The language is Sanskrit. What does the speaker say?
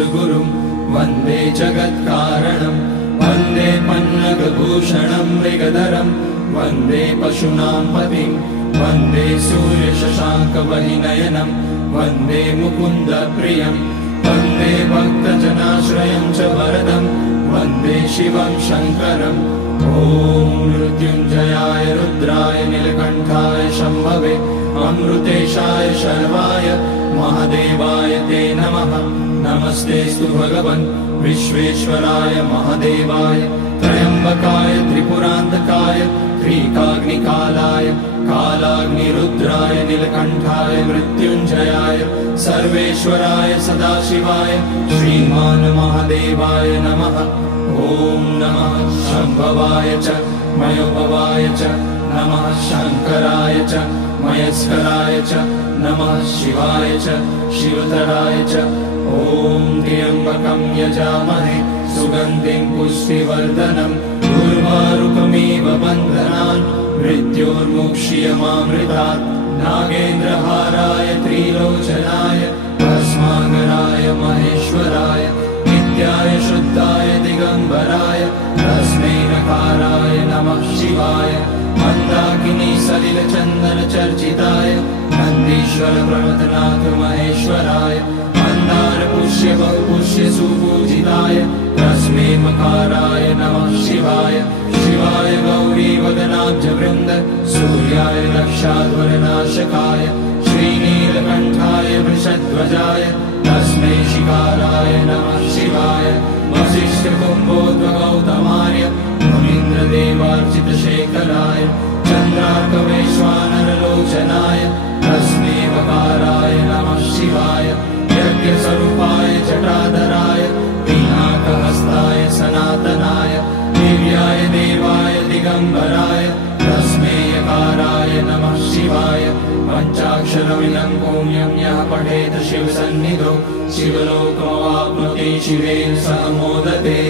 सुरगुरुं वन्दे जगत्कारणं वन्दे पन्नगभूषणं मृगधरं वन्दे पशूनां पतिं वन्दे सूर्यशशाङ्कवहिनयनं वन्दे मुकुन्दप्रियं वन्दे भक्तजनाश्रयं च वरदं वन्दे शिवं शङ्करम् ॐ मृत्युञ्जयाय रुद्राय नीलकण्ठाय शम्भवे अमृतेशाय शर्वाय महादेवाय ते नमः। नमस्तेऽस्तु भगवन् विश्वेश्वराय महादेवाय त्र्यम्बकाय त्रिपुरान्तकाय त्रिकाग्निकालाय कालाग्निरुद्राय नीलकण्ठाय मृत्युञ्जयाय सर्वेश्वराय सदाशिवाय श्रीमान् महादेवाय नमः। ॐ नमः शम्भवाय च मयोभवाय च नमः शङ्कराय च मयस्कराय च नमः शिवाय च शिवतराय च ॐ त्र्यम्बकं यजामहे सुगन्धिं पुष्टिवर्धनम् उर्वारुकमिव बन्धनान् मृत्योर्मुक्ष्यमामृतात् नागेन्द्रहाराय त्रिलोचनाय भस्माकराय महेश्वराय नित्याय शुद्धाय दिगम्बराय तस्मै नकाराय नमः शिवाय मन्दाकिनी सलिलचन्दनचर्चिताय नन्दीश्वर प्रमथनाथ महेश्वराय मन्दार पुष्य बहुपुष्य सुपूजिताय तस्मै मकाराय नमः शिवाय शिवाय गौरी वदनाब्जवृन्द सूर्याय रक्षाध्वरनाशकाय श्रीनीलकण्ठाय वृषध्वजाय तस्मै शिकाराय नमः शिवाय वसिष्ठकुम्भोद्भगौतमार्य मुनीन्द्रदेवार्चितशेखराय चन्द्रार्कवैश्वानरलोचनाय तस्मै वकाराय नमः शिवाय यज्ञस्वरूपाय जटाधराय पिनाकहस्ताय सनातनाय दिव्याय देवाय दिगम्बराय तस्मै यकाराय नमः शिवाय पञ्चाक्षरमिदं पुण्यं यः पठेत शिवसन्निधौ शिवलोकमवाप्नोति शिवेन सह मोदते।